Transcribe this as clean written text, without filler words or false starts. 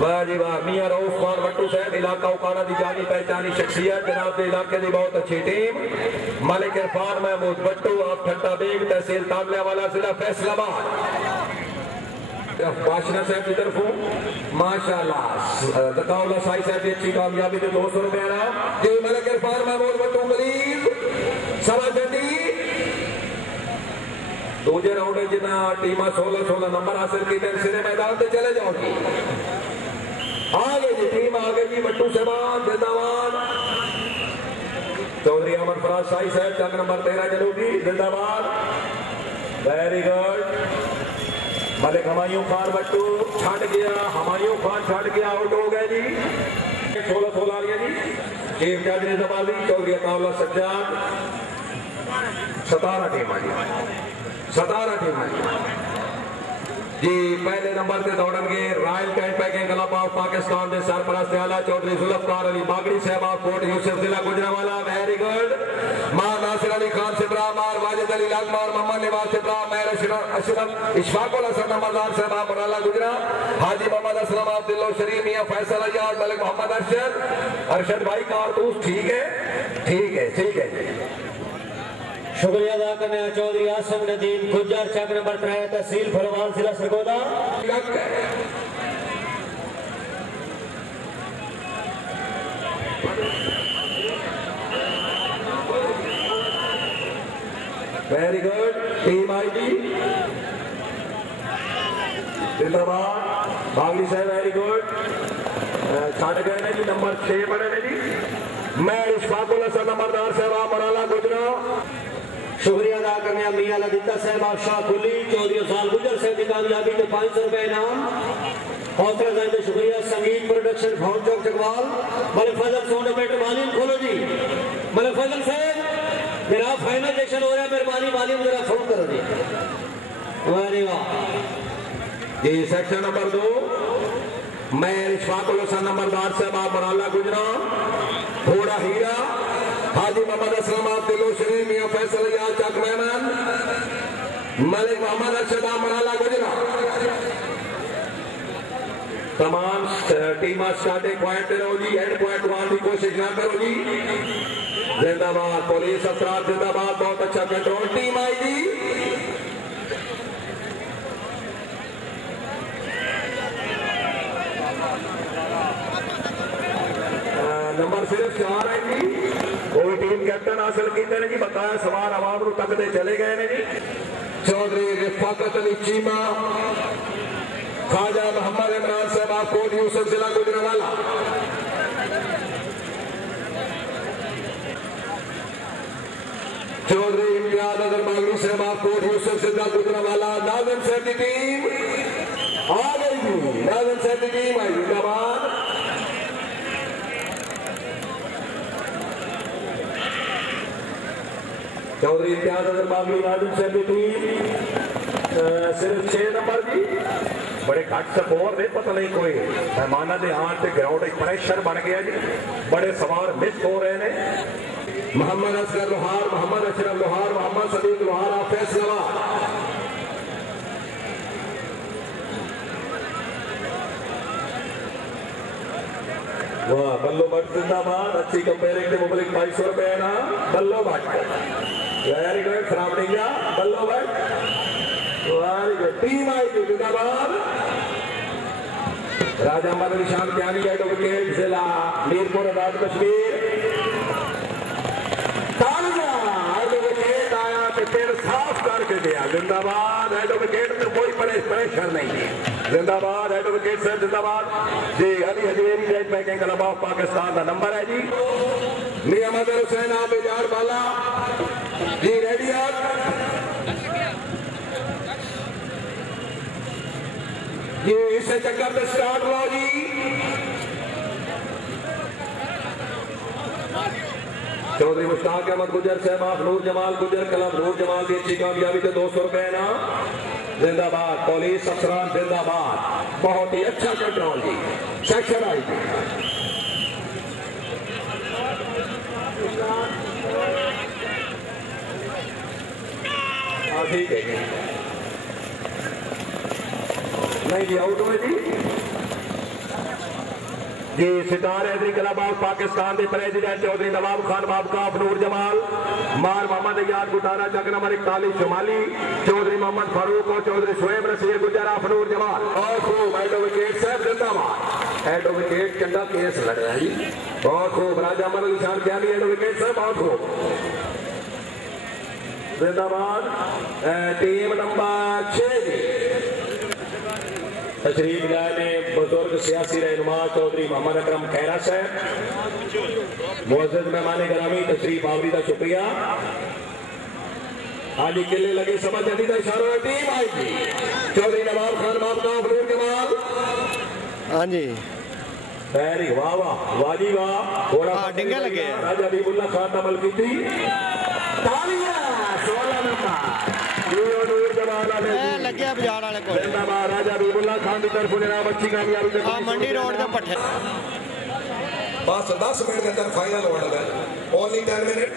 वाह जी वाह। मियां रऊफ खान वट्टू साहब इलाका उकाड़ा की जानी पहचानी शख्सियत जनाब के इलाके की बहुत अच्छी टीम। मलिक इरफान महमूद वट्टू आप ठट्टा बेग तहसील तामलियावाला जिला फैसलाबाद बादशाह साहब की तरफों माशाल्लाह तकाउला साई साहब की अच्छी कामयाबी के 200 रुपए इनाम जी। मलिक इरफान महमूद वट्टू मरीज सवाजंदी दूजे राउंड जिन्हें टीम 16 नंबर हासिल किए सिरे मैदान से चले जाओगी। आगे जी टीम आगे जी वट्टू साहब जिंदाबाद। चौधरी अमर फराज शाही साहब चंग नंबर 13 जनूबी जिंदाबाद। Very good. मलिक हमायूं खान वट्टू छड़ गया, हमायूं खान छड़ गया, आउट हो गए जी। 16 आ गया जी। चीफ जज निजामाली चौधरी अताउल्ला सज्जाद 17 टीम आई 17 टीम आई जी। पहले नंबर से दौड़ेंगे रॉयल कैंट पैकिंग क्लब ऑफ पाकिस्तान के सरपरस्त आला चौधरी जुल्फकार अली बागड़ी साहब ऑफ कोट यूसुफ जिला गुजरांवाला। Very good. मार नासिर अली खान सिब्रा मार वाजिद अली लागमार मोहम्मद निवाज सिब्रा मैर अशरफ इशफाकुल हसन नंबरदार साहब ऑफ मुराला गुजरा हाजी मोहम्मद असलम ऑफ दिल्लो शरीफ मियां फैसल अय्याज मलिक मोहम्मद अरशद भाई कारतूस ठीक है ठीक है ठीक है। शुक्रिया अदा करने चौधरी आसम नदीम गुज्जर चक नंबर 3 तहसील फरवान जिला सरगोदा। वेरी गुड टीम आई जी जिंदाबाद। बागड़ी साहब वेरी गुड छड़ गए ने जी नंबर 6 बने ने जी। मैं इशफाकुल हसन नंबरदार साहब मराला गुजरा। शुक्रिया अदा करने मियां लदिता साहब शाह कुली चौधरी साल गुजर साहब की कामयाबी के 500 रुपए इनाम। हौसला जायद शुक्रिया संगीत प्रोडक्शन भाउन चौक चकवाल। मलिक फजल सोने बेटे मालिम खोलो जी। मलिक फजल साहब मेरा फाइनल सेशन हो रहा है, मेहरबानी मालिम जरा फोन करो जी। वाह वाह जी। सेक्शन नंबर 2 मैं इशफाकुल हसन नंबरदार साहब मराला गुजरा घोड़ा हीरा हाजी मोहम्मद असलम आप दिलो शरीफ मियां फैसल अय्याज चक मेहमान मलिक मोहम्मद अरशद मराला गुजरा। तमाम टीम स्टार्टिंग पॉइंट पे रहो जी। एंड पॉइंट वहां की कोशिश ना करो जी। जिंदाबाद पुलिस अफसरान जिंदाबाद। बहुत अच्छा कंट्रोल टीम आई जी। नंबर सिर्फ 4 है जी। कोई टीम कैप्टन हासिल किए ने जी। बकाया सवार आवाम तकते चले गए ने जी। चौधरी रिफाकत अली चीमा ख्वाजा मोहम्मद इमरान साहब ऑफ कोट यूसुफ जिला गुजरांवाला। चौधरी इम्तियाज अजहर बागड़ी साहब ऑफ कोट यूसुफ जिला गुजरांवाला। नाज़िम साहब की टीम आ गई जी। नाज़िम साहब की टीम आई जिंदाबाद। चौधरी इम्तियाज अजहर बागड़ी नाज़िम साहब की टीम सिर्फ 6 नंबर जी। बड़े घट स्कोर ने पता नहीं कोई मेहमानों के आने से ग्राउंड एक प्रेशर बन गया जी। बड़े सवार मिस हो रहे हैं। मोहम्मद असगर लोहार मोहम्मद अशरफ लोहार मोहम्मद सदीक लोहार आप फैसलाबाद। वाह बल्लो भट्ट जिंदाबाद। अच्छी कंपेयरिंग के मुबलिक 2200 रुपए ना Ballo Bhatt. Very good Kharabaria Ballo Bhatt. Very good team आई थी जिंदाबाद। राजा मदन निशान ज्ञानी एडवोकेट जिला मीरपुर आजाद कश्मीर। एडवोकेट आया तो फिर साफ करके दिया जिंदाबाद। एडवोकेट में कोई प्रेशर नहीं है जिंदाबाद। एडवोकेट सर जिंदाबाद जी। अली हजवेरी जज पैकिंग क्लब ऑफ पाकिस्तान का नंबर है जी। मियां मदर हुसैन आप इजार वाला जी रेडी आप ये इसे चक्कर पे स्टार्ट लो जी। चौधरी मुश्ताक अहमद गुजर साहब आप नूर जमाल गुजर क्लब नूर जमाल की अच्छी कामयाबी के 200 रुपए ना जिंदाबाद। पुलिस अफसरान जिंदाबाद। बहुत ही अच्छा कंट्रोल जी। सेक्शन आई थी ठीक है नहीं जी आउट हुए जी। जी सितार हैदरी क्लब ऑफ पाकिस्तान के प्रेसिडेंट चौधरी नवाब खान बाबका नूर जमाल मार मोहम्मद याद गुटारा चक नंबर 41 शुमाली चौधरी मोहम्मद फारूक और चौधरी शोएब रसीर गुजर नूर जमाल और खूब एडवोकेट साहब जिंदाबाद एडवोकेट चंगा केस लड़ रहा है बहुत खूब राजा अमर निशान ज्ञानी एडवोकेट साहब बहुत खूब जिंदाबाद टीम नंबर 6 तशरीफ लाए बुजुर्ग सियासी रहनुमा चौधरी मोहम्मद अकरम खैरा साहब मुअज़्ज़ज़ मेहमान गिरामी तशरीफ आवरी का शुक्रिया आली किले लगे समझ अली का इशारा टीम आएगी चौधरी नवाब खान बाबका नूर जमाल हाँ जी पैरी वाह वाह वाजी वाह थोड़ा डिंगे लगे राजा हबीबुल्लाह खान अमल की थी तालियां 16 नंबर लगे बाजार वाले को राजा हबीबुल्लाह खान की तरफ जनाब अच्छी कामयाबी मंडी रोड के पट्टे बस 10 मिनट के अंदर फाइनल होने लगा ओनली 10 मिनट